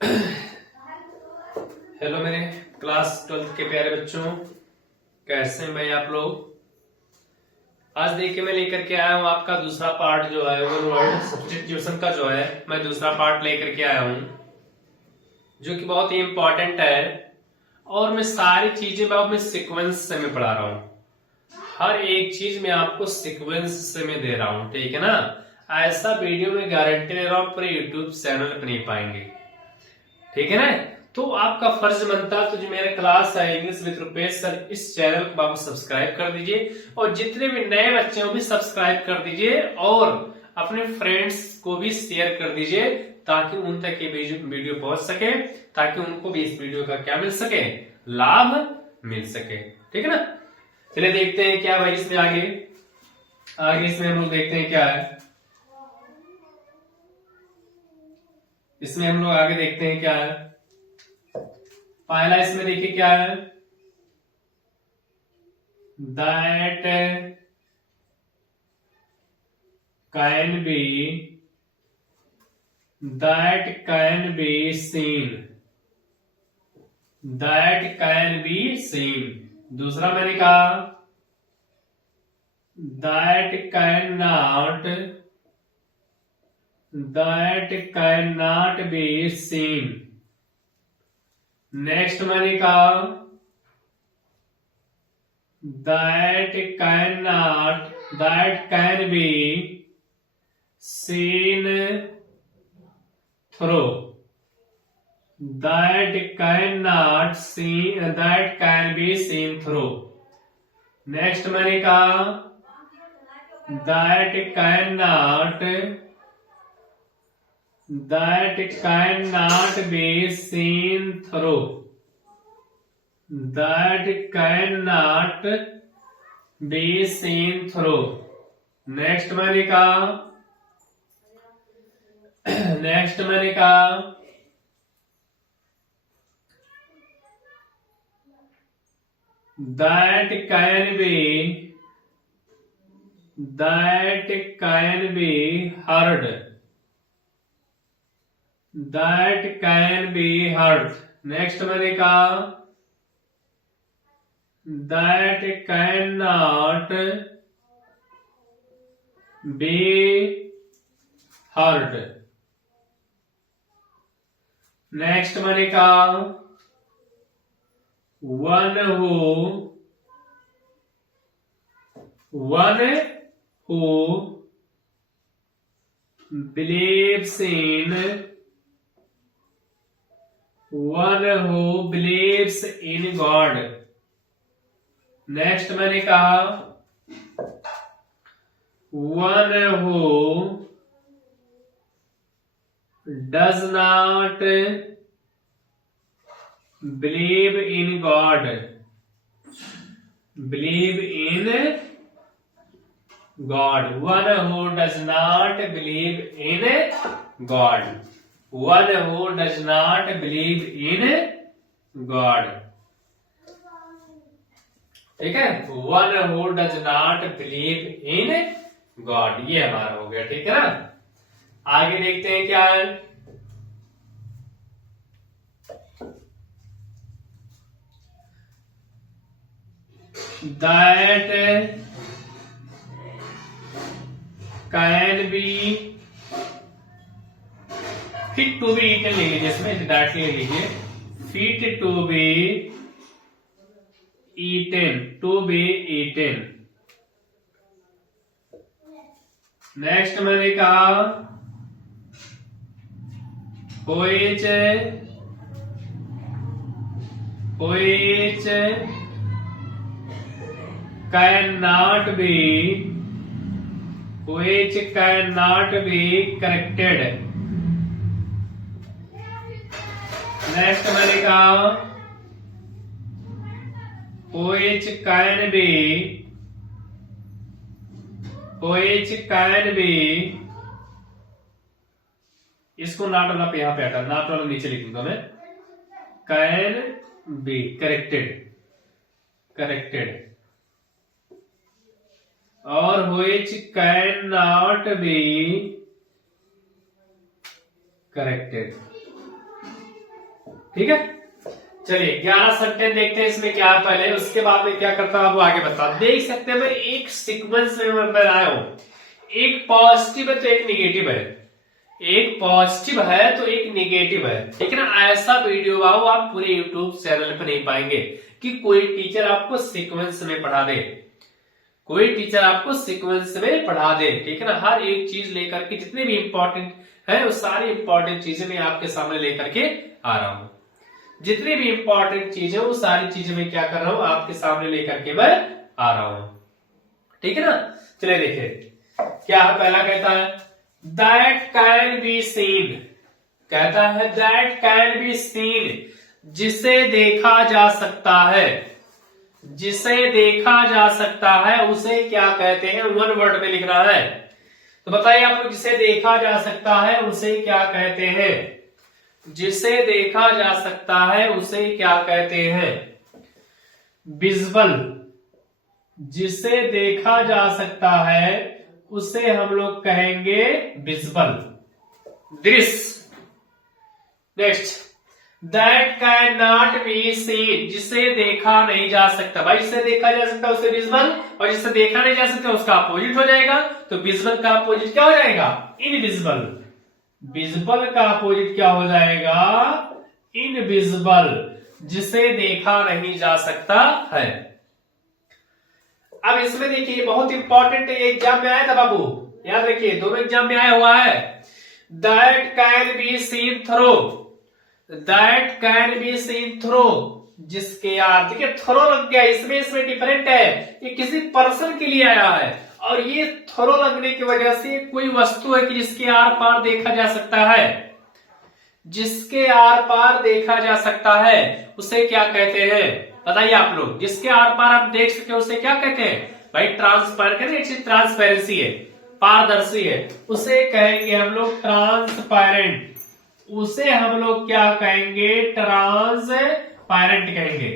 Hello मेरे class 12th के प्यारे बच्चों, कैसे हैं भाई आप लोग। आज देखिए मैं लेकर के आया हूँ आपका दूसरा पार्ट जो है वो वर्ड सब्स्टिट्यूशन का जो है मैं दूसरा पार्ट लेकर के आया हूँ, जो कि बहुत ही इंपॉर्टेंट है। और मैं सारी चीजें मैं सीक्वेंस से मैं पढ़ा रहा हूँ। हर एक चीज मैं आपको सीक्वेंस से मैं दे रहा हूँ, ठीक है ना। ऐसा वीडियो में गारंटी दे रहा हूँ पूरे यूट्यूब चैनल पर नहीं पाएंगे, ठीक है ना। तो आपका फर्ज बनता है तो जो मेरा क्लास है इंग्लिश विद रुपेश सर, इस चैनल को आप सब्सक्राइब कर दीजिए और जितने भी नए बच्चे हैं वो भी सब्सक्राइब कर दीजिए और अपने फ्रेंड्स को भी शेयर कर दीजिए ताकि उन तक ये वीडियो पहुंच सके, ताकि उनको भी इस वीडियो का क्या मिल सके, लाभ मिल सके, ठीक है ना। चलिए देखते हैं क्या भाई इसमें आगे आगे इसमें हम लोग देखते हैं क्या है। इसमें हम लोग आगे देखते हैं क्या है। पहला इसमें देखिए क्या है, that can be scene, that can be scene. दूसरा मैंने कहा that can not be seen. Next मैंने कहा that can be seen through, that can be seen through. Next मैंने कहा that can not be seen through, that can not be seen through. Next मैंने कहा that can be heard, that can be heard. Next मैंने कहा that can not be heard. Next मैंने कहा one who believes in God। Next मैंने कहा one who does not believe in God, one who does not believe in God, one who does not believe in God, ठीक है। one who does not believe in God, ये हमारा हो गया, ठीक है ना। आगे देखते हैं क्या है। That can be, fit to be eaten ले लीजिए, इसमें दैट ले लीजिए, fit to be eaten. Next मैंने कहा which cannot be corrected। Next मैंने कहा which can be, इसको नॉट वाला पे यहां पे हटा, नॉट वाला नीचे लिखूंगा मैं, कैन बी करेक्टेड और which can not be corrected. ठीक है, चलिए 11 सेंटेंस देखते हैं इसमें क्या है पहले, उसके बाद में क्या करता हूं वो आगे बता। देख सकते हैं मैं एक सीक्वेंस में मैं बनाया हूं, एक पॉजिटिव है तो एक निगेटिव है, एक पॉजिटिव है तो एक निगेटिव है, ठीक है ना। ऐसा वीडियो बाबू आप पूरे यूट्यूब चैनल पे नहीं पाएंगे कि कोई टीचर आपको सीक्वेंस में पढ़ा दे, कोई टीचर आपको सीक्वेंस में पढ़ा दे, ठीक है ना। हर एक चीज लेकर के जितने भी इंपॉर्टेंट है वो सारी इंपॉर्टेंट चीजें मैं आपके सामने लेकर के आ रहा हूं, जितनी भी इंपॉर्टेंट चीजें वो सारी चीजें मैं क्या कर रहा हूं आपके सामने लेकर के मैं आ रहा हूं, ठीक है ना। चलिए देखिए क्या है, पहला कहता है दैट कैन बी सीन, कहता है दैट कैन बी सीन, जिसे देखा जा सकता है, जिसे देखा जा सकता है उसे क्या कहते हैं, वन वर्ड में लिखना है। तो बताइए आप लोग, जिसे देखा जा सकता है उसे क्या कहते हैं, जिसे देखा जा सकता है उसे क्या कहते हैं, विजुअल, जिसे देखा जा सकता है उसे हम लोग कहेंगे विजुअल, दृश्य। Next that can not be seen, जिसे देखा नहीं जा सकता, भाई जिसे देखा जा सकता उसे विजुअल, और जिसे देखा नहीं जा सकता उसका अपोजिट हो जाएगा, तो विजुअल का अपोजिट क्या हो जाएगा, इनविजिबल, विजुअल का अपोजिट क्या हो जाएगा, इनविजिबल, जिसे देखा नहीं जा सकता है। अब इसमें देखिए बहुत इंपॉर्टेंट एग्जाम में आया था बाबू, याद रखिए दोनों एग्जाम में आया हुआ है। That can be seen through, that can be seen through, जिसके यार देखिए थ्रो लग गया, इसमें डिफरेंट है, ये किसी पर्सन के लिए आया है, और ये थ्रो लगने की वजह से कोई वस्तु है कि जिसके आर पार देखा जा सकता है, जिसके आर पार देखा जा सकता है उसे क्या कहते हैं, बताइए आप लोग। जिसके आर पार आप देख सके उसे क्या कहते हैं, भाई ट्रांसपेरेंट, ट्रांसपेरेंसी है, पारदर्शी है, उसे कहेंगे हम लोग ट्रांसपेरेंट, उसे हम लोग क्या कहेंगे, ट्रांसपेरेंट कहेंगे,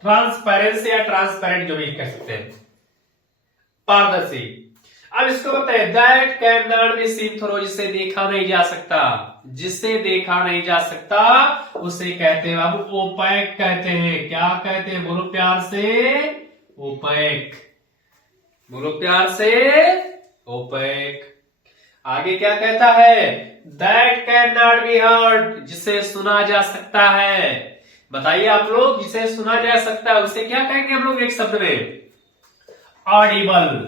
ट्रांसपेरेंसी या ट्रांसपेरेंट जो भी कह सकते हैं, पारदर्शी। अब इसको बताए that can not be seen through, जिसे देखा नहीं जा सकता, जिसे देखा नहीं जा सकता उसे कहते हैं बाबू ओपैक कहते हैं, क्या कहते हैं, बोलो प्यार से, ओपैक, बोलो प्यार से, ओपैक। आगे क्या कहता है, that can not be heard, जिसे सुना जा सकता है, बताइए आप लोग, जिसे सुना जा सकता है उसे क्या कहेंगे हम लोग एक शब्द में, ऑडिबल,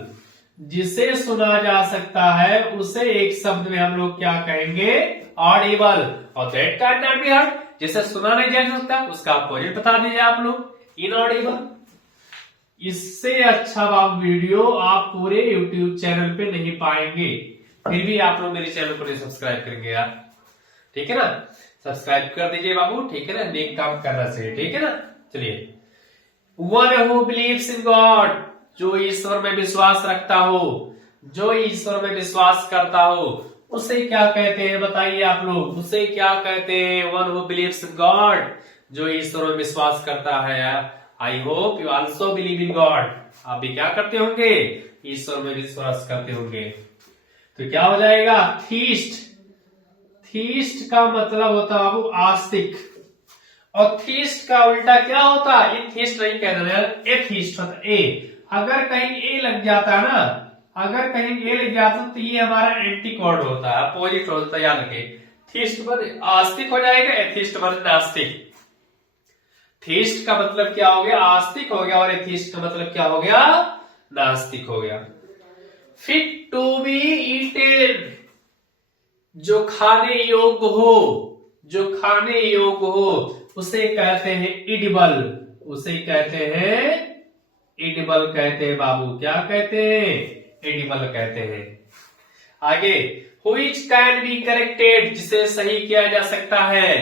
जिसे सुना जा सकता है उसे एक शब्द में हम लोग क्या कहेंगे, ऑडिबल। और that can not be heard, जिसे सुना नहीं जा सकता उसका अपोजिट बता दीजिए आप लोग, इनऑडिबल। इससे अच्छा आप वीडियो आप पूरे YouTube चैनल पे नहीं पाएंगे, फिर भी आप लोग मेरे चैनल को नहीं सब्सक्राइब करेंगे यार, ठीक है ना, सब्सक्राइब कर दीजिए बाबू, ठीक है ना, नेक काम करना चाहिए, ठीक है ना। चलिए one who believes in God, जो ईश्वर में विश्वास रखता हो, जो ईश्वर में विश्वास करता हो उसे क्या कहते हैं, बताइए आप लोग, उसे क्या कहते हैं, one who believes in God, जो ईश्वर में विश्वास करता है। I hope you also believe in God, आप भी क्या करते होंगे, ईश्वर में विश्वास करते होंगे। तो क्या हो जाएगा, थीस्ट, थीस्ट का मतलब होता है बाबू आस्तिक, और थीस्ट का उल्टा क्या होता है, एथीस्ट नहीं कह रहे, एथीस्ट होता है। ए अगर कहीं ए लग जाता है ना, अगर कहीं ए लग जाता तो ये हमारा एंटी कोड होता है, अपोजिट होता है, याद रखिए। थीस्ट बन आस्तिक हो जाएगा, एथीस्ट बन नास्तिक। थीस्ट का मतलब क्या हो गया, आस्तिक हो गया, और एथीस्ट का मतलब क्या हो गया, नास्तिक हो गया। फिट टू बी ईटेन, जो खाने योग्य हो, जो खाने योग्य हो उसे कहते हैं इडिबल, उसे कहते हैं इडिबल कहते हैं बाबू, क्या कहते हैं, इडिबल कहते हैं। आगे व्हिच कैन बी करेक्टेड, जिसे सही किया जा सकता है,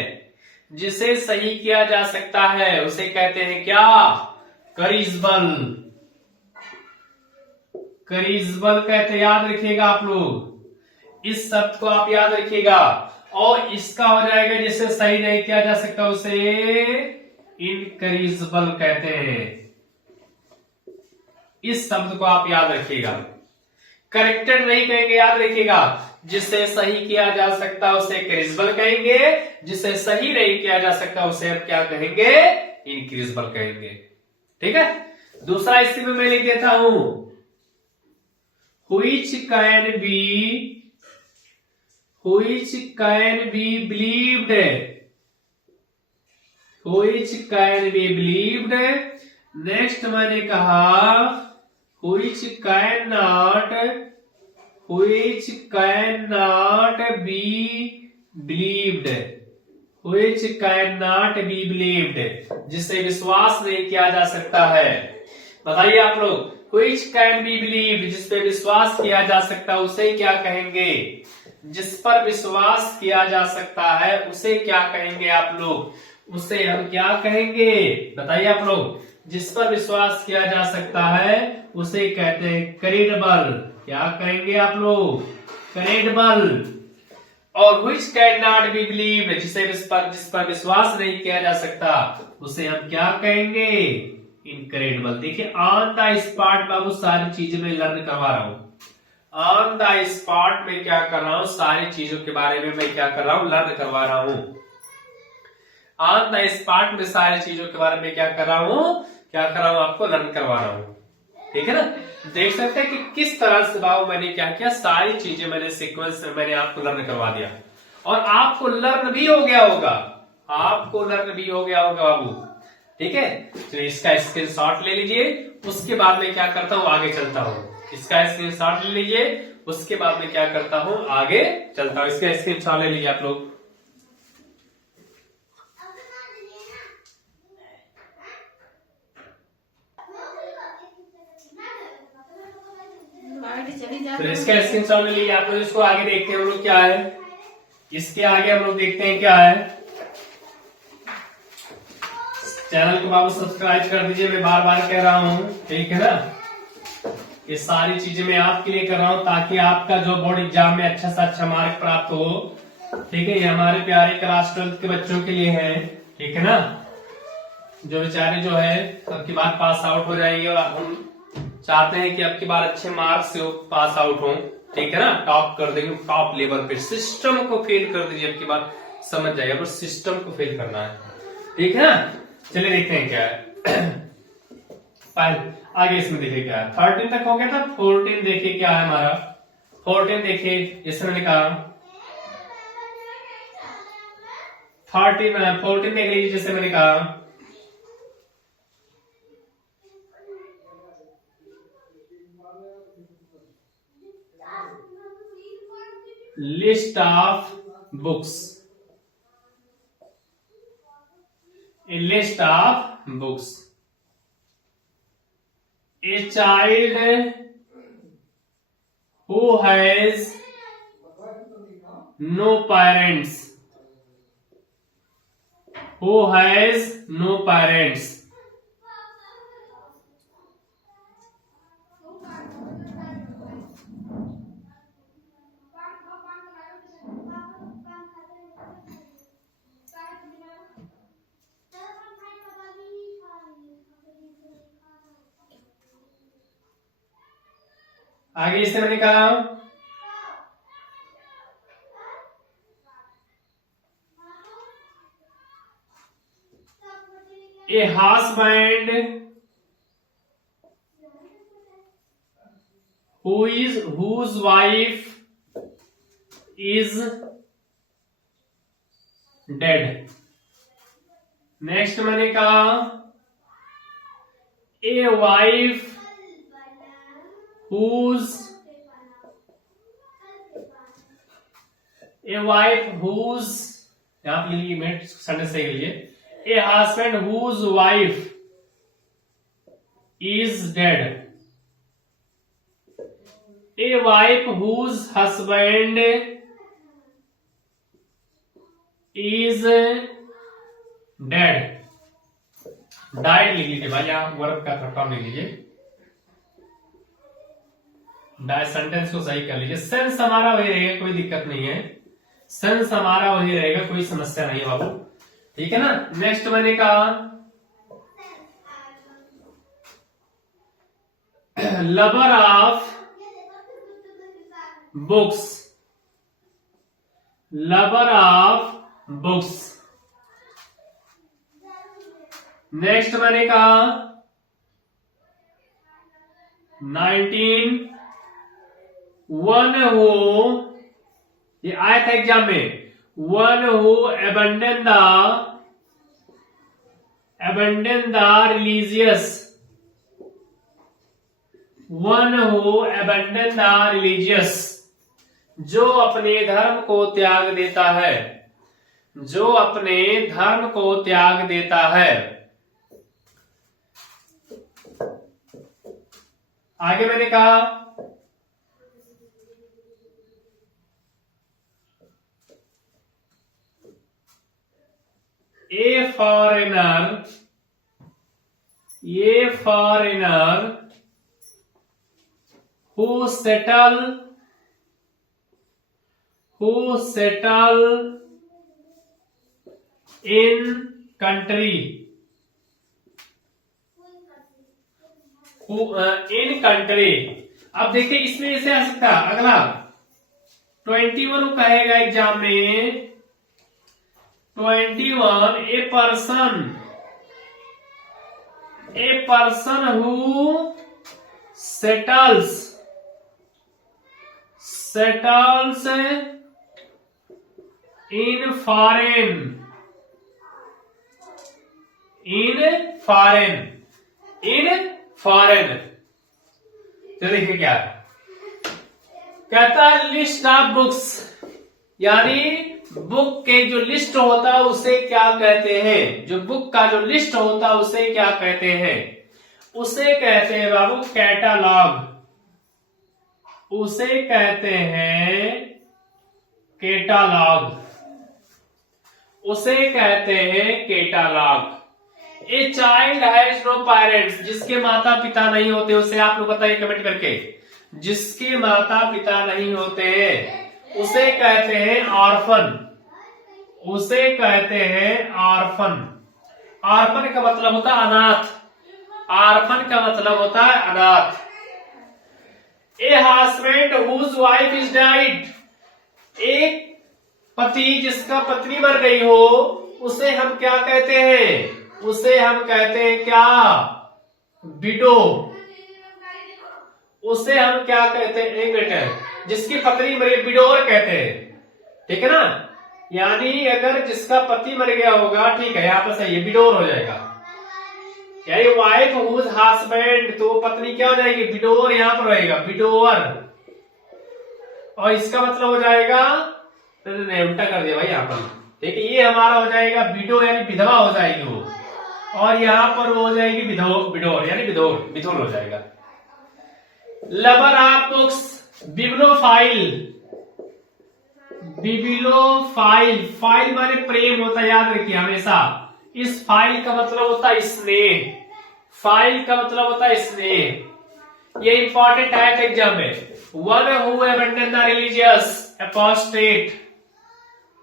जिसे सही किया जा सकता है उसे कहते हैं क्या, करिजबल, करिजबल कहते हैं, याद रखिएगा आप लोग, इस शब्द को आप याद रखिएगा। और इसका हो जाएगा जिसे सही नहीं किया जा सकता उसे इनकरिजबल कहते हैं, इस शब्द को आप याद रखिएगा। करेक्टेड नहीं कहेंगे, याद रखिएगा, जिसे सही किया जा सकता उसे क्रिजिबल कहेंगे, जिसे सही नहीं किया जा सकता उसे हम क्या कहेंगे, इनक्रिजिबल कहेंगे। ठीक है। दूसरा इसी में मैं लिख देता हूं, which can be believed, which can be believed। Next मैंने कहा which cannot be believed, which cannot be believed, जिसे विश्वास नहीं किया जा सकता है। बताइए आप लोग, which can be believed, जिस पे विश्वास किया जा सकता है उसे क्या कहेंगे, जिस पर विश्वास किया जा सकता है उसे क्या कहेंगे आप लोग, उसे हम क्या कहेंगे, बताइए आप लोग। जिस पर विश्वास किया जा सकता है उसे कहते हैं क्रेडिबल। क्या कहेंगे आप लोग, क्रेडिबल। और which cannot be believed, जिस पर विश्वास नहीं किया जा सकता उसे हम क्या कहेंगे, इनक्रेडिबल। देखिए ऑन द स्पॉट बाबू सारी चीजें मैं लर्न करवा रहा हूं, ऑन द स्पॉट में क्या कर रहा हूं, सारी चीजों के बारे में मैं क्या कर रहा हूं, लर्न करवा रहा हूं। ऑन द स्पॉट में सारी चीजों के बारे में क्या कर रहा हूं, आपको लर्न करवा रहा हूं। ठीक है ना। देख सकते हैं कि किस तरह से बाबू मैंने क्या किया, सारी चीजें मैंने सीक्वेंस में मैंने आपको लर्न करवा दिया, और आपको लर्न भी हो गया होगा, बाबू। ठीक है। तो इसका स्क्रीनशॉट ले लीजिए, उसके बाद में क्या करता हूं, आगे चलता हूं। इसका स्क्रीनशॉट ले लीजिए, उसके बाद में क्या करता हूं, आगे चलता हूं। इसका स्क्रीनशॉट ले लीजिए आप लोग। तो इसका स्क्रीनशॉट ले लीजिए आप लोग। इसको आगे देखते हैं हम लोग क्या है, इसके आगे हम लोग देखते हैं क्या है। चैनल को बाबू सब्सक्राइब कर दीजिए, मैं बार बार कह रहा हूं। ठीक है ना। ये सारी चीजें मैं आपके लिए कर रहा हूं ताकि आपका जो बोर्ड एग्जाम में अच्छा से अच्छा मार्क प्राप्त हो। ठीक है। ये हमारे प्यारे क्लास 12 के बच्चों के लिए है। ठीक है ना, जो बेचारे जो है अब की बार पास आउट हो जाएंगे, और हम चाहते हैं कि अब की बार अच्छे मार्क्स से पास आउट हो। ठीक है ना, टॉप कर देंगे, टॉप लेवल पे। सिस्टम को फेल कर दीजिए अब की बार, समझ जाइए, अब सिस्टम को फेल करना है। ठीक है ना। चलिए देखते हैं क्या है। आगे इसमें देखिए क्या है। 13 तक हो गया था, 14 देखिए क्या है हमारा। 14 देखिए, इसमें लिखा 14 देख लीजिए, जैसे मैंने कहा list of books, a list of books, a child who has no parents, आगे इससे मैंने कहा a husband whose wife is dead। Next मैंने कहा a wife whose यहां पे लिखिए, मिनट सेंटेंस सही लीजिए। A husband whose wife is dead, a wife whose husband is dead, died लिख लीजिए भाई, आप वर्ब का फॉर्म लिख लीजिए। सेंटेंस को सही कर लीजिए। सेंस हमारा वही रहेगा, कोई दिक्कत नहीं है, सेंस हमारा वही रहेगा, कोई समस्या नहीं है बाबू। ठीक है ना। नेक्स्ट मैंने कहा lover of books lover of books. Next मैंने कहा 19 वन हु, ये आया था एग्जाम में, one who abandon the religious, one who abandon the religious, जो अपने धर्म को त्याग देता है, जो अपने धर्म को त्याग देता है। आगे मैंने कहा ए foreigner who settle in country, in country. अब देखिए इसमें ऐसे आ सकता है अगला 21 कहेगा एग्जाम में, 21 a person who settles in foreign. तो देखिए क्या कहता है, लिस्ट ऑफ बुक्स, यानी बुक के जो लिस्ट होता है उसे क्या कहते हैं, जो बुक का जो लिस्ट होता है उसे क्या कहते हैं, उसे कहते हैं बाबू कैटालॉग, उसे कहते हैं कैटालॉग, उसे कहते हैं catalogue. A child has no parents, जिसके माता पिता नहीं होते, उसे आप लोग बताइए कमेंट करके, जिसके माता पिता नहीं होते उसे कहते हैं ऑर्फन, उसे कहते हैं ऑर्फन। ऑर्फन का मतलब होता है अनाथ, ऑर्फन का मतलब होता है अनाथ। A husband whose wife is died, एक पति जिसका पत्नी मर गई हो उसे हम क्या कहते हैं, उसे हम कहते हैं क्या, विडो। उसे हम क्या कहते हैं, एक मिनट, जिसकी पत्नी मरी विडोर कहते हैं, ठीक है ना। यानी अगर जिसका पति मर गया होगा, ठीक है, यहाँ पर सही है, विडोर हो जाएगा। यानी वाइफ हुज हस्बैंड, तो पत्नी क्या हो जाएगी, विडोर, यहाँ पर रहेगा विडोवर। और इसका मतलब हो जाएगा, नहीं उल्टा कर दिया भाई यहाँ पर, ठीक है, ये हमारा हो जाएगा विडो यानी विधवा हो जाएगी वो, और यहाँ पर वो हो जाएगी विडोर यानी विधुर हो जाएगा। लवर ऑफ बुक्स, बिब्लोफाइल, फाइल माने प्रेम होता है, याद रखिए हमेशा। इस फाइल का मतलब होता है स्नेह, फाइल का मतलब होता है स्नेह। ये इंपॉर्टेंट है एग्जाम में। One who abandon the religious apostate,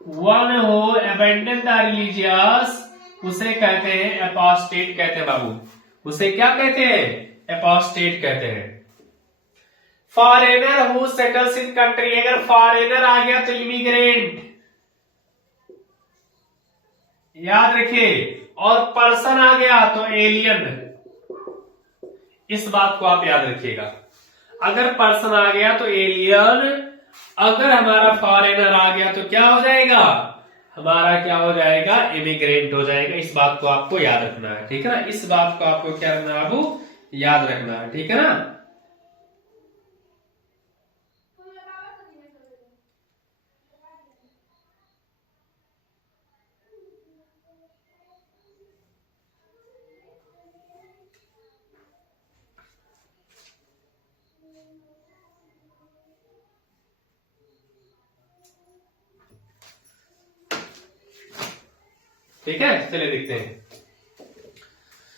one who abandon the religious, उसे कहते हैं एपोस्टेट कहते हैं बाबू, उसे क्या कहते हैं, एपोस्टेट कहते हैं। Foreigner who settles in country, अगर फॉरेनर आ गया तो इमिग्रेंट, याद रखिए, और पर्सन आ गया तो एलियन, इस बात को आप याद रखिएगा। अगर पर्सन आ गया तो एलियन, अगर हमारा फॉरेनर आ गया तो क्या हो जाएगा, हमारा क्या हो जाएगा, इमिग्रेंट हो जाएगा। इस बात को आपको याद रखना है, ठीक है ना, इस बात को आपको क्या रखना है बाबू, याद रखना है, ठीक है ना। ठीक है, चलिए देखते हैं।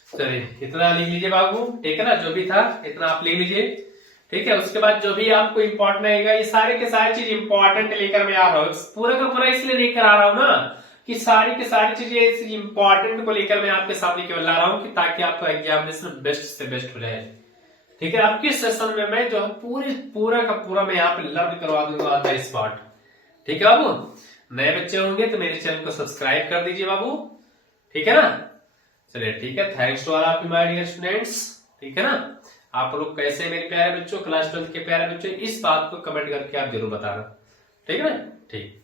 चलिए इतना लिख लीजिए बाबू, ठीक है ना, जो भी था इतना आप लिख लीजिए, ठीक है। उसके बाद जो भी आपको इंपॉर्टेंट रहेगा, ये सारे के सारी चीज इंपॉर्टेंट लेकर मैं आ रहा हूँ, पूरा का पूरा इसलिए लेकर आ रहा हूँ ना कि सारी की सारी चीजें इंपॉर्टेंट को लेकर मैं आपके सामने केवल ला रहा हूँ कि ताकि आपका एग्जामिनेशन बेस्ट से बेस्ट हो जाए, ठीक है। आपके सेशन में मैं जो है पूरा का पूरा मैं यहाँ पे लर्न करवा दूंगा द स्पॉट, ठीक है बाबू। नए बच्चे होंगे तो मेरे चैनल को सब्सक्राइब कर दीजिए बाबू, ठीक है ना। चलिए ठीक है, thanks to all of my dear students, ठीक है ना। आप लोग कैसे हैं मेरे प्यारे बच्चों, क्लास 12 के प्यारे बच्चों, इस बात को कमेंट करके आप जरूर बताना, ठीक है ना। ठीक।